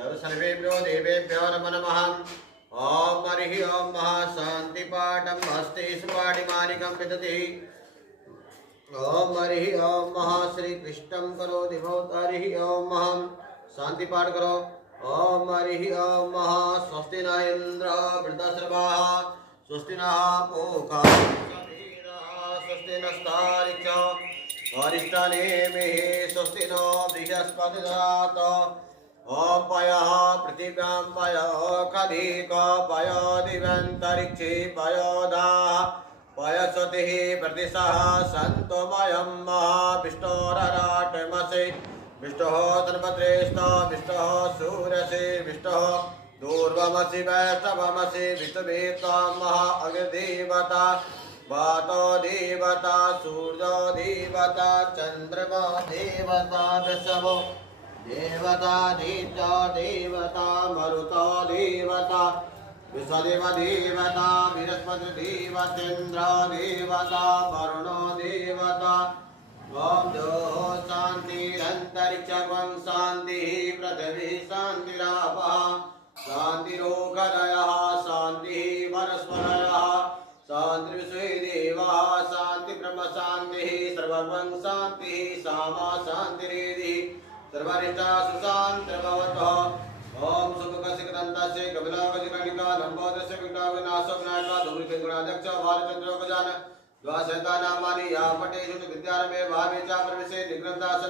सर्वेभ्यो देवेभ्यो नमो नमः। ओम हरिः ओम महाशान्तिपाठं हस्ते सुपाठिमानिकं विदधि। ओम हरिः ओम महाश्रीकृष्णं करोति भवत्। हरिः ओम महा शांति पाठ करो। ओम हरिः ओम महा स्वस्ति न इंद्र वृद्धश्रवाः स्वस्ति नः पूषा स्वस्ति नस्तारिक्षः वरिष्ठनेमिः स्वस्ति नो बृहस्पतिर्दधातु। ओम पयः पृथिव्यां पयो कधिक पयो दिव्यन्तरिक्षे पयोदाः पयस्वतिः प्रतिशः सन्तोमयं महाविष्णोरराटमसि विष्णुः तन्पत्रेष्ठ विष्णुः सूरसि विष्णुः दूर्वमसि वैष्णवमसि विष्णुवेत्तां महा अग्निदेवता वातो देवता सूर्यो देवता चन्द्रमा देवता वृषभो देवता नित्य देवता मरुतो देवता विश्वदेव देवता बृहस्पति देवतेन्द्र देवता वरुणो देवता। ओम जो शांतिरंतरिक्षं शांतिः पृथिवी शांतिरापः शांतिरोषधयः शांतिः वनस्पतयः शांतिर्विश्वे देवाः शांति ब्रह्म शांतिः सर्वं शांतिः सामा शांतिरेधि सर्वरिष्टा सुशांतिर्भवतः। ओम सुखकसिकदन्तस्य कपिलावजिकर्णिका लंबोदस्य विघ्नविनाशो विनायका धूम्रकेतुगणाध्यक्ष बालचन्द्रो गजानन द्वाशतानामानि या पटेषु विद्यारम्भे भावे च प्रविशे निग्रन्थासन्